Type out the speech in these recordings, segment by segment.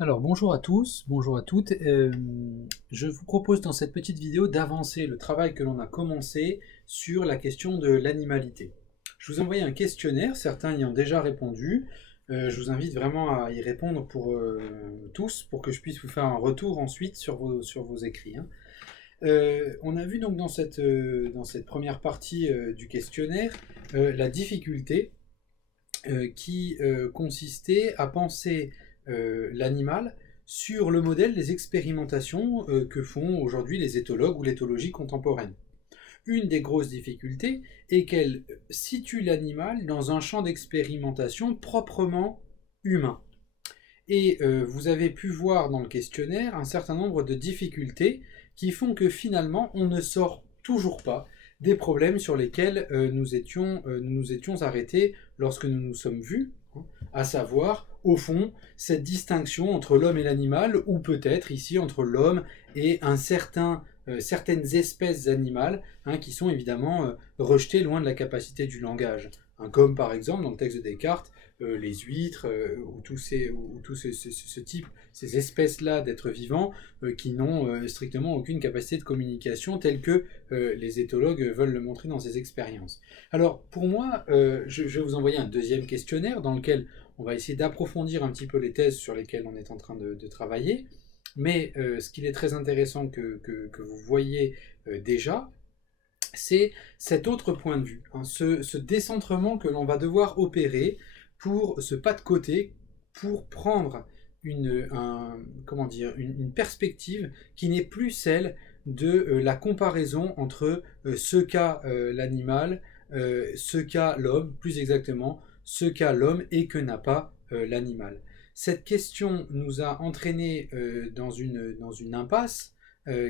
Alors bonjour à tous, bonjour à toutes. Je vous propose dans cette petite vidéo d'avancer le travail que l'on a commencé sur la question de l'animalité. Je vous ai envoyé un questionnaire, certains y ont déjà répondu. Je vous invite vraiment à y répondre pour tous, pour que je puisse vous faire un retour ensuite sur vos écrits, hein. On a vu donc dans cette première partie du questionnaire la difficulté qui consistait à penser l'animal sur le modèle des expérimentations que font aujourd'hui les éthologues ou l'éthologie contemporaine. Une des grosses difficultés est qu'elle situe l'animal dans un champ d'expérimentation proprement humain. Et vous avez pu voir dans le questionnaire un certain nombre de difficultés qui font que finalement on ne sort toujours pas des problèmes sur lesquels nous nous étions arrêtés lorsque nous nous sommes vus, hein, à savoir, au fond, cette distinction entre l'homme et l'animal, ou peut-être ici entre l'homme et certaines espèces animales, hein, qui sont évidemment rejetées loin de la capacité du langage. Hein, comme par exemple dans le texte de Descartes, les huîtres, ou tout ce type, ces espèces-là d'êtres vivants qui n'ont strictement aucune capacité de communication telle que les éthologues veulent le montrer dans ces expériences. Alors pour moi, je vais vous envoyer un deuxième questionnaire dans lequel on va essayer d'approfondir un petit peu les thèses sur lesquelles on est en train de travailler. Mais ce qu'il est très intéressant que vous voyez déjà, c'est cet autre point de vue, hein, ce décentrement que l'on va devoir opérer pour ce pas de côté, pour prendre une perspective qui n'est plus celle de la comparaison entre ce qu'a l'animal, ce qu'a l'homme, plus exactement, ce qu'a l'homme et que n'a pas l'animal. Cette question nous a entraînés dans une impasse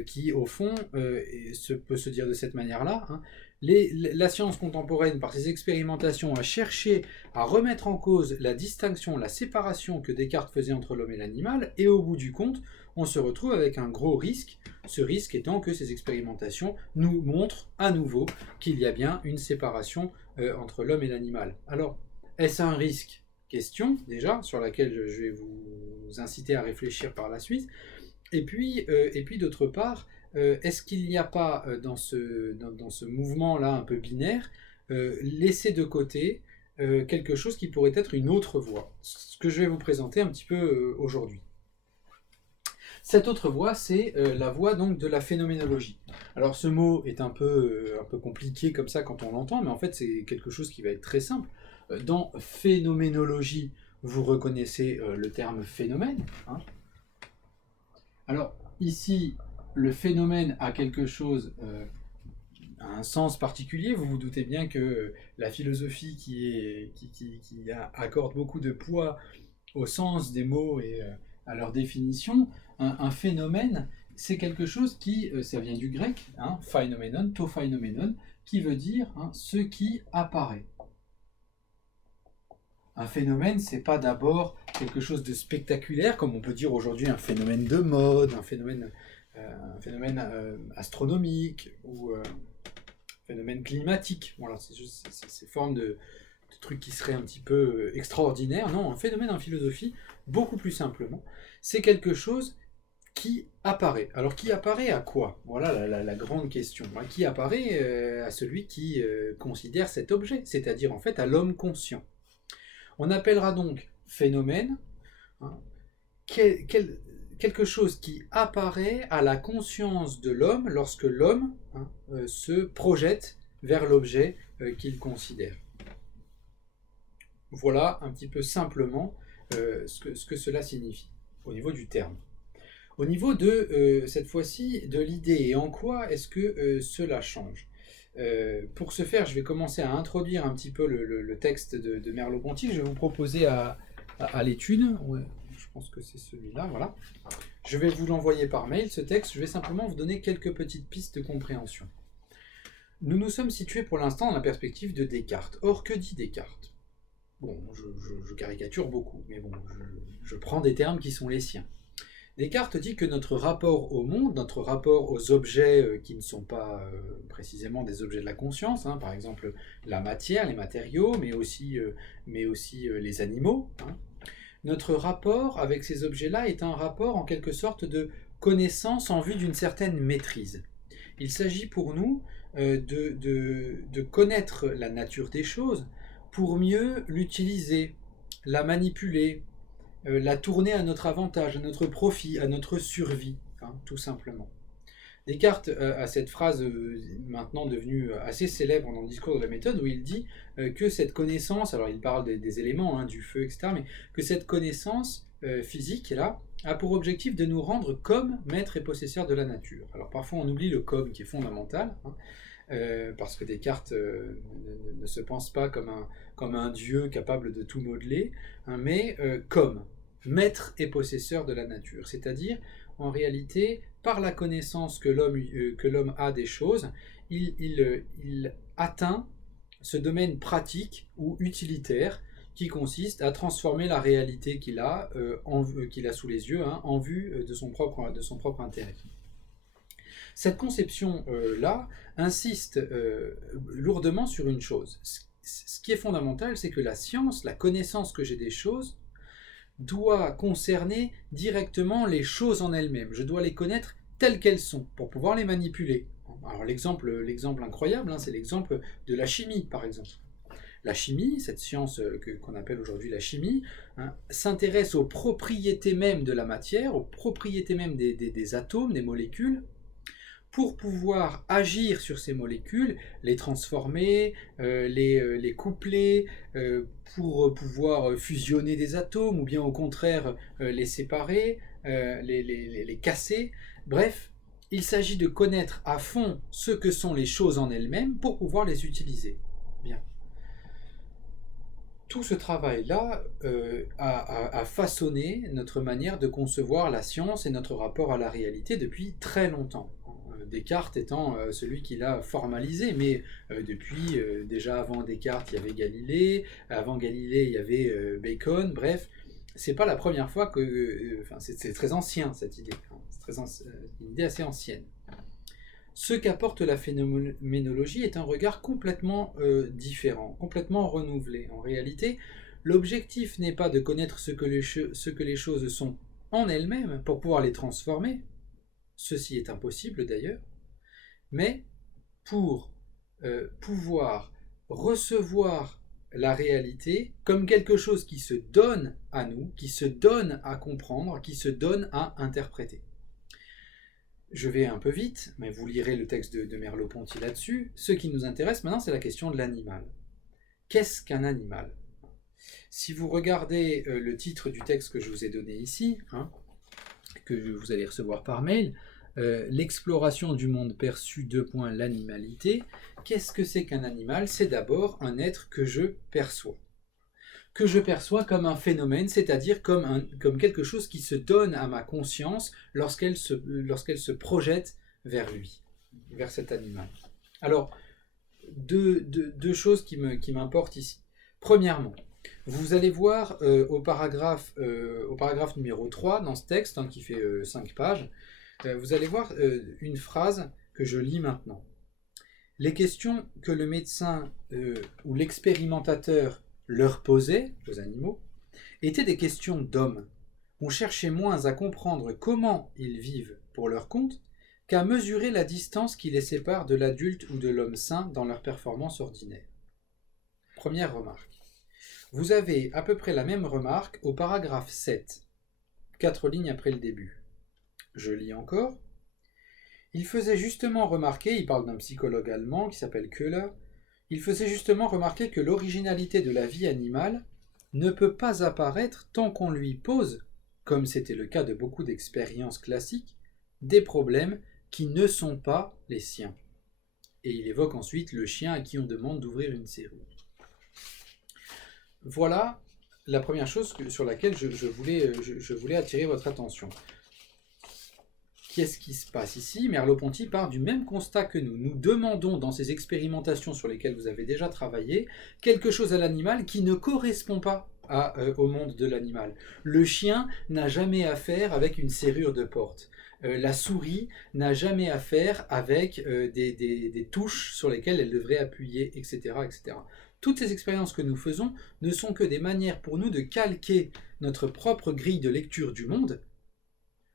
qui, au fond, peut se dire de cette manière-là, hein. La science contemporaine, par ses expérimentations, a cherché à remettre en cause la distinction, la séparation que Descartes faisait entre l'homme et l'animal, et au bout du compte, on se retrouve avec un gros risque, ce risque étant que ces expérimentations nous montrent à nouveau qu'il y a bien une séparation entre l'homme et l'animal. Alors, est-ce un risque? Question, déjà, sur laquelle je vais vous inciter à réfléchir par la suite. Et puis d'autre part, est-ce qu'il n'y a pas dans ce mouvement-là un peu binaire, laissé de côté quelque chose qui pourrait être une autre voie? Ce que je vais vous présenter un petit peu aujourd'hui. Cette autre voie, c'est la voie donc de la phénoménologie. Alors ce mot est un peu compliqué comme ça quand on l'entend, mais en fait c'est quelque chose qui va être très simple. Dans phénoménologie, vous reconnaissez le terme phénomène, hein. Alors ici, le phénomène a quelque chose, a un sens particulier. Vous vous doutez bien que la philosophie accorde beaucoup de poids au sens des mots et à leur définition, un phénomène, c'est quelque chose qui, ça vient du grec, hein, phainomenon, to phainomenon, qui veut dire hein, ce qui apparaît. Un phénomène, c'est pas d'abord quelque chose de spectaculaire, comme on peut dire aujourd'hui un phénomène de mode, un phénomène astronomique ou un phénomène climatique. Voilà, c'est juste ces formes de trucs qui seraient un petit peu extraordinaires. Non, un phénomène en philosophie, beaucoup plus simplement, c'est quelque chose qui apparaît. Alors qui apparaît à quoi? Voilà la grande question. Qui apparaît à celui qui considère cet objet, c'est-à-dire en fait à l'homme conscient. On appellera donc phénomène hein, quelque chose qui apparaît à la conscience de l'homme lorsque l'homme se projette vers l'objet qu'il considère. Voilà un petit peu simplement ce que cela signifie au niveau du terme. Au niveau de, cette fois-ci, de l'idée et en quoi est-ce que cela change. Pour ce faire, je vais commencer à introduire un petit peu le texte de Merleau-Ponty que je vais vous proposer à l'étude. Ouais, je pense que c'est celui-là, voilà. Je vais vous l'envoyer par mail, ce texte. Je vais simplement vous donner quelques petites pistes de compréhension. Nous nous sommes situés pour l'instant dans la perspective de Descartes. Or, que dit Descartes? Bon, je caricature beaucoup, mais bon, je prends des termes qui sont les siens. Descartes dit que notre rapport au monde, notre rapport aux objets qui ne sont pas précisément des objets de la conscience, hein, par exemple la matière, les matériaux, mais aussi les animaux, hein, notre rapport avec ces objets-là est un rapport en quelque sorte de connaissance en vue d'une certaine maîtrise. Il s'agit pour nous de connaître la nature des choses pour mieux l'utiliser, la manipuler, la tourner à notre avantage, à notre profit, à notre survie, hein, tout simplement. Descartes a cette phrase maintenant devenue assez célèbre dans le discours de la méthode où il dit que cette connaissance, alors il parle des éléments, hein, du feu, etc., mais que cette connaissance physique là a pour objectif de nous rendre comme maîtres et possesseurs de la nature. Alors parfois on oublie le comme qui est fondamental, hein, parce que Descartes ne se pense pas comme un dieu capable de tout modeler, hein, mais comme maître et possesseur de la nature, c'est-à-dire en réalité, par la connaissance que l'homme a des choses, il atteint ce domaine pratique ou utilitaire qui consiste à transformer la réalité qu'il a sous les yeux, hein, en vue de son propre intérêt. Cette conception-là insiste lourdement sur une chose. Ce qui est fondamental, c'est que la science, la connaissance que j'ai des choses, doit concerner directement les choses en elles-mêmes. Je dois les connaître telles qu'elles sont pour pouvoir les manipuler. Alors l'exemple incroyable, hein, c'est l'exemple de la chimie, par exemple. La chimie, cette science qu'on appelle aujourd'hui la chimie, hein, s'intéresse aux propriétés mêmes de la matière, aux propriétés mêmes des atomes, des molécules, pour pouvoir agir sur ces molécules, les transformer, les coupler, pour pouvoir fusionner des atomes, ou bien au contraire les séparer, les casser. Bref, il s'agit de connaître à fond ce que sont les choses en elles-mêmes pour pouvoir les utiliser. Bien. Tout ce travail-là a façonné notre manière de concevoir la science et notre rapport à la réalité depuis très longtemps. Descartes étant celui qui l'a formalisé, mais depuis, déjà avant Descartes, il y avait Galilée, avant Galilée, il y avait Bacon, bref, c'est pas la première fois que... c'est très ancien cette idée, hein, c'est une idée assez ancienne. Ce qu'apporte la phénoménologie est un regard complètement différent, complètement renouvelé. En réalité, l'objectif n'est pas de connaître ce que les choses sont en elles-mêmes pour pouvoir les transformer, ceci est impossible d'ailleurs, mais pour pouvoir recevoir la réalité comme quelque chose qui se donne à nous, qui se donne à comprendre, qui se donne à interpréter. Je vais un peu vite, mais vous lirez le texte de Merleau-Ponty là-dessus. Ce qui nous intéresse maintenant, c'est la question de l'animal. Qu'est-ce qu'un animal ? Si vous regardez le titre du texte que je vous ai donné ici, hein, que vous allez recevoir par mail, l'exploration du monde perçu, l'animalité. Qu'est-ce que c'est qu'un animal ? C'est d'abord un être que je perçois. Que je perçois comme un phénomène, c'est-à-dire comme quelque chose qui se donne à ma conscience lorsqu'elle se projette vers lui, vers cet animal. Alors, deux choses qui m'importent ici. Premièrement, vous allez voir au paragraphe numéro 3 dans ce texte, hein, qui fait 5 pages, vous allez voir une phrase que je lis maintenant. Les questions que le médecin ou l'expérimentateur leur posait, aux animaux, étaient des questions d'hommes. On cherchait moins à comprendre comment ils vivent pour leur compte qu'à mesurer la distance qui les sépare de l'adulte ou de l'homme sain dans leur performance ordinaire. Première remarque. Vous avez à peu près la même remarque au paragraphe 7, 4 lignes après le début. Je lis encore. Il faisait justement remarquer, il parle d'un psychologue allemand qui s'appelle Köhler, il faisait justement remarquer que l'originalité de la vie animale ne peut pas apparaître tant qu'on lui pose, comme c'était le cas de beaucoup d'expériences classiques, des problèmes qui ne sont pas les siens. Et il évoque ensuite le chien à qui on demande d'ouvrir une serrure. Voilà la première chose sur laquelle je voulais attirer votre attention. Qu'est-ce qui se passe ici ? Merleau-Ponty part du même constat que nous. Nous demandons dans ces expérimentations sur lesquelles vous avez déjà travaillé quelque chose à l'animal qui ne correspond pas au monde de l'animal. Le chien n'a jamais affaire avec une serrure de porte. La souris n'a jamais affaire avec des touches sur lesquelles elle devrait appuyer, etc., etc. Toutes ces expériences que nous faisons ne sont que des manières pour nous de calquer notre propre grille de lecture du monde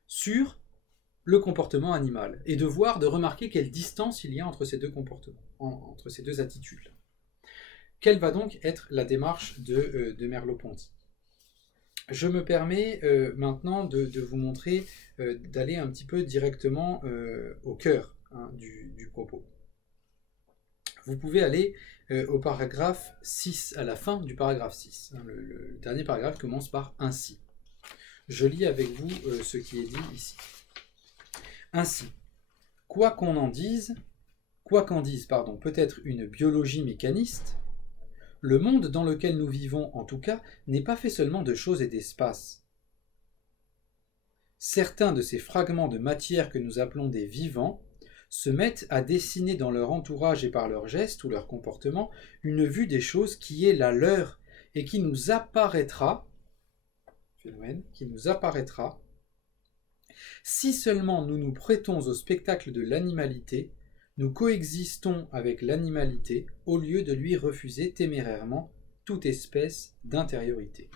sur le comportement animal et de remarquer quelle distance il y a entre ces deux comportements, entre ces deux attitudes. Quelle va donc être la démarche de Merleau-Ponty? Je me permets maintenant de vous montrer, d'aller un petit peu directement au cœur du propos. Vous pouvez aller au paragraphe 6, à la fin du paragraphe 6. Le dernier paragraphe commence par « ainsi ». Je lis avec vous ce qui est dit ici. Ainsi, quoi qu'en dise peut-être une biologie mécaniste, le monde dans lequel nous vivons en tout cas n'est pas fait seulement de choses et d'espace. Certains de ces fragments de matière que nous appelons des vivants se mettent à dessiner dans leur entourage et par leurs gestes ou leur comportement une vue des choses qui est la leur et qui nous apparaîtra, si seulement nous nous prêtons au spectacle de l'animalité, nous coexistons avec l'animalité au lieu de lui refuser témérairement toute espèce d'intériorité.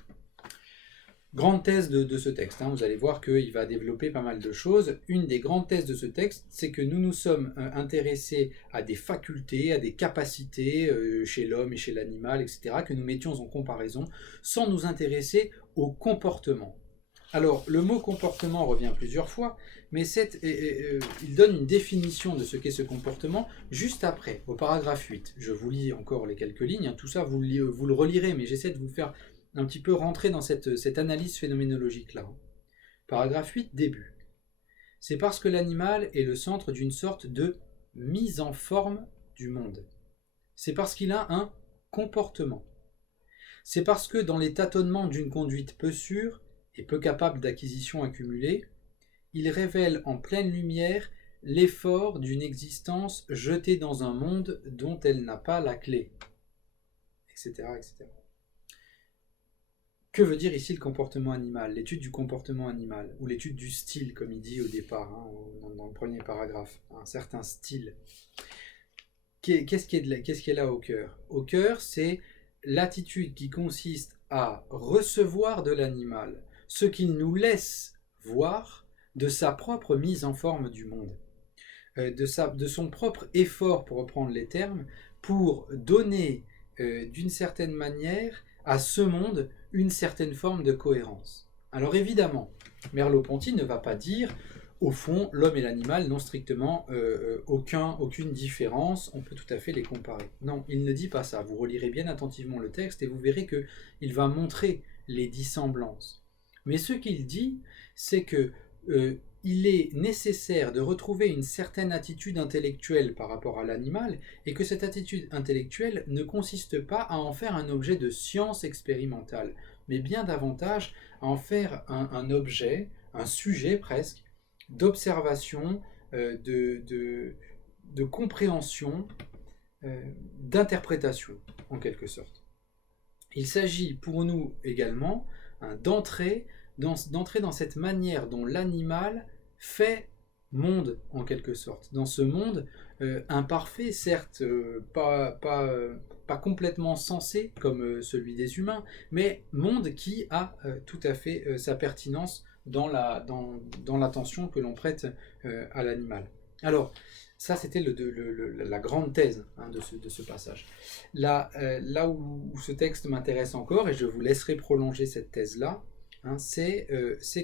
Grande thèse de ce texte, vous allez voir qu'il va développer pas mal de choses. Une des grandes thèses de ce texte, c'est que nous nous sommes intéressés à des facultés, à des capacités chez l'homme et chez l'animal, etc., que nous mettions en comparaison, sans nous intéresser au comportement. Alors, le mot comportement revient plusieurs fois, mais il donne une définition de ce qu'est ce comportement juste après, au paragraphe 8. Je vous lis encore les quelques lignes, tout ça vous le relirez, mais j'essaie de vous faire un petit peu rentrer dans cette analyse phénoménologique-là. Paragraphe 8, début. C'est parce que l'animal est le centre d'une sorte de mise en forme du monde. C'est parce qu'il a un comportement. C'est parce que dans les tâtonnements d'une conduite peu sûre et peu capable d'acquisition accumulée, il révèle en pleine lumière l'effort d'une existence jetée dans un monde dont elle n'a pas la clé, etc., etc. Que veut dire ici le comportement animal, l'étude du comportement animal, ou l'étude du style, comme il dit au départ, dans le premier paragraphe, un certain style. Qu'est-ce qui est là au cœur? Au cœur, c'est l'attitude qui consiste à recevoir de l'animal ce qu'il nous laisse voir de sa propre mise en forme du monde, de son propre effort, pour reprendre les termes, pour donner d'une certaine manière à ce monde une certaine forme de cohérence. Alors évidemment, Merleau-Ponty ne va pas dire, au fond, l'homme et l'animal n'ont strictement aucune différence, on peut tout à fait les comparer. Non, il ne dit pas ça. Vous relirez bien attentivement le texte et vous verrez qu'il va montrer les dissemblances. Mais ce qu'il dit, c'est que il est nécessaire de retrouver une certaine attitude intellectuelle par rapport à l'animal, et que cette attitude intellectuelle ne consiste pas à en faire un objet de science expérimentale, mais bien davantage à en faire un objet, un sujet presque, d'observation, de compréhension, d'interprétation, en quelque sorte. Il s'agit pour nous également d'entrer dans cette manière dont l'animal fait monde, en quelque sorte. Dans ce monde imparfait, certes, pas complètement sensé comme celui des humains, mais monde qui a tout à fait sa pertinence dans l'attention que l'on prête à l'animal. Alors, ça c'était la grande thèse de ce passage. Là où ce texte m'intéresse encore, et je vous laisserai prolonger cette thèse-là, c'est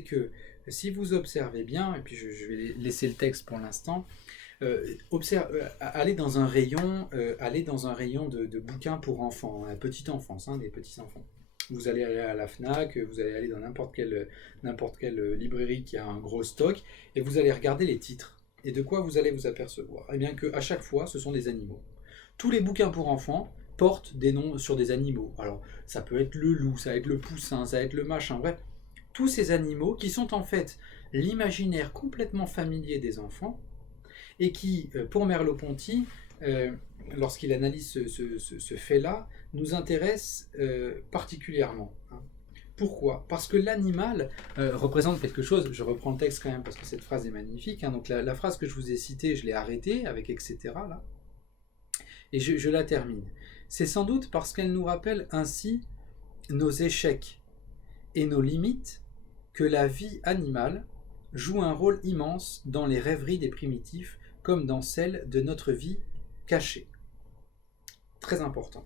que si vous observez bien, et puis je vais laisser le texte pour l'instant, allez dans un rayon de bouquins pour enfants, petite enfance, des petits enfants. Vous allez aller à la FNAC, vous allez aller dans n'importe quelle librairie qui a un gros stock, et vous allez regarder les titres. Et de quoi vous allez vous apercevoir? Eh bien qu'à chaque fois, ce sont des animaux. Tous les bouquins pour enfants portent des noms sur des animaux. Alors, ça peut être le loup, ça va être le poussin, ça va être le machin, bref. Tous ces animaux qui sont en fait l'imaginaire complètement familier des enfants, et qui, pour Merleau-Ponty, lorsqu'il analyse ce fait-là, nous intéresse particulièrement. Pourquoi? Parce que l'animal représente quelque chose. Je reprends le texte quand même parce que cette phrase est magnifique. Donc la phrase que je vous ai citée, je l'ai arrêtée avec etc. là, et je la termine. C'est sans doute parce qu'elle nous rappelle ainsi nos échecs et nos limites que la vie animale joue un rôle immense dans les rêveries des primitifs comme dans celle de notre vie cachée. Très important.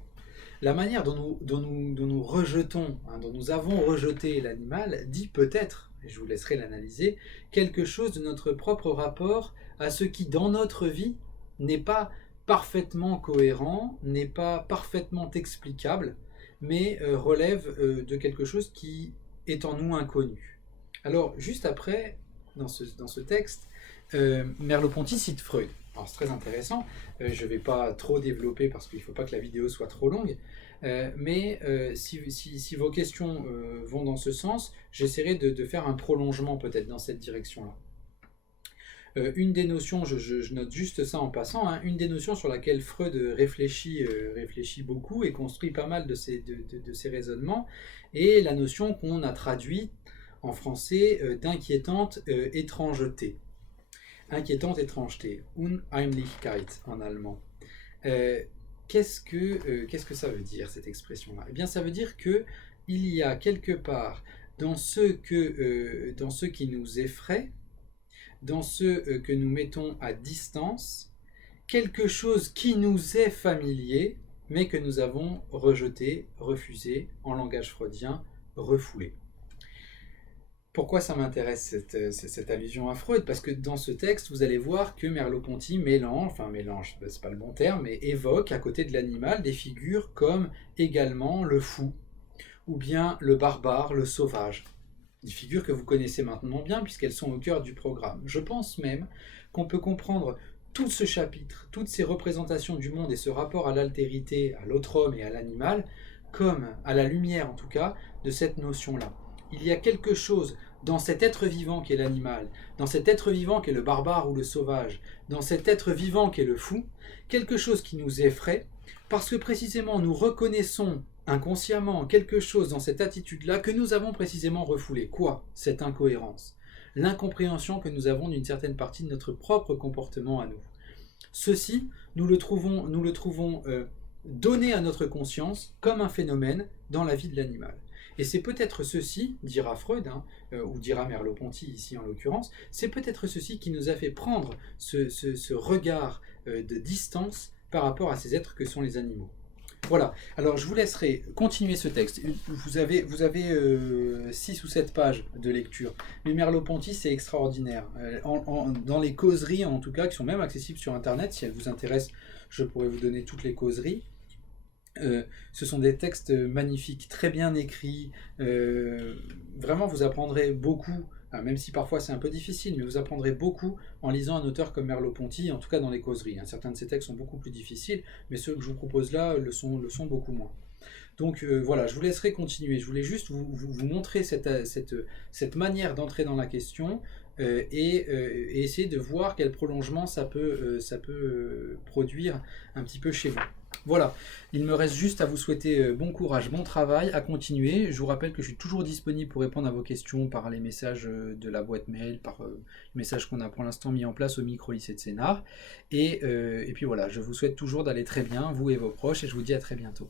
La manière dont nous rejetons, dont nous avons rejeté l'animal, dit peut-être, et je vous laisserai l'analyser, quelque chose de notre propre rapport à ce qui, dans notre vie, n'est pas parfaitement cohérent, n'est pas parfaitement explicable, mais relève de quelque chose qui est en nous inconnu. Alors, juste après, dans ce texte, Merleau-Ponty cite Freud. Alors c'est très intéressant, je ne vais pas trop développer parce qu'il ne faut pas que la vidéo soit trop longue, mais si vos questions vont dans ce sens, j'essaierai de faire un prolongement peut-être dans cette direction-là. Une des notions, je note juste ça en passant, une des notions sur laquelle Freud réfléchit beaucoup et construit pas mal de ses raisonnements, est la notion qu'on a traduite en français d'inquiétante étrangeté. Inquiétante étrangeté, Unheimlichkeit en allemand. Qu'est-ce que ça veut dire cette expression-là? Eh bien, ça veut dire que il y a quelque part dans ce qui nous effraie, dans ce que nous mettons à distance, quelque chose qui nous est familier, mais que nous avons rejeté, refusé, en langage freudien, refoulé. Pourquoi ça m'intéresse cette allusion à Freud? Parce que dans ce texte, vous allez voir que Merleau-Ponty mélange, c'est pas le bon terme, mais évoque à côté de l'animal des figures comme également le fou, ou bien le barbare, le sauvage. Des figures que vous connaissez maintenant bien puisqu'elles sont au cœur du programme. Je pense même qu'on peut comprendre tout ce chapitre, toutes ces représentations du monde et ce rapport à l'altérité, à l'autre homme et à l'animal, comme, à la lumière en tout cas, de cette notion-là. Il y a quelque chose dans cet être vivant qui est l'animal, dans cet être vivant qui est le barbare ou le sauvage, dans cet être vivant qui est le fou, quelque chose qui nous effraie, parce que précisément nous reconnaissons inconsciemment quelque chose dans cette attitude-là que nous avons précisément refoulé. Quoi? Cette incohérence. L'incompréhension que nous avons d'une certaine partie de notre propre comportement à nous. Ceci, nous le trouvons donné à notre conscience comme un phénomène dans la vie de l'animal. Et c'est peut-être ceci, dira Freud, ou dira Merleau-Ponty ici en l'occurrence, c'est peut-être ceci qui nous a fait prendre ce regard de distance par rapport à ces êtres que sont les animaux. Voilà, alors je vous laisserai continuer ce texte. Vous avez 6 ou 7 pages de lecture, mais Merleau-Ponty c'est extraordinaire. Dans les causeries en tout cas, qui sont même accessibles sur internet, si elles vous intéressent, je pourrais vous donner toutes les causeries. Ce sont des textes magnifiques, très bien écrits, vraiment vous apprendrez beaucoup, même si parfois c'est un peu difficile, mais vous apprendrez beaucoup en lisant un auteur comme Merleau-Ponty, en tout cas dans les causeries. Certains de ces textes sont beaucoup plus difficiles, mais ceux que je vous propose là le sont beaucoup moins. Donc voilà, je vous laisserai continuer, je voulais juste vous montrer cette manière d'entrer dans la question, et essayer de voir quel prolongement ça peut produire un petit peu chez vous. Voilà, il me reste juste à vous souhaiter bon courage, bon travail, à continuer. Je vous rappelle que je suis toujours disponible pour répondre à vos questions par les messages de la boîte mail, par les messages qu'on a pour l'instant mis en place au micro-lycée de Sénart. Et puis voilà, je vous souhaite toujours d'aller très bien, vous et vos proches, et je vous dis à très bientôt.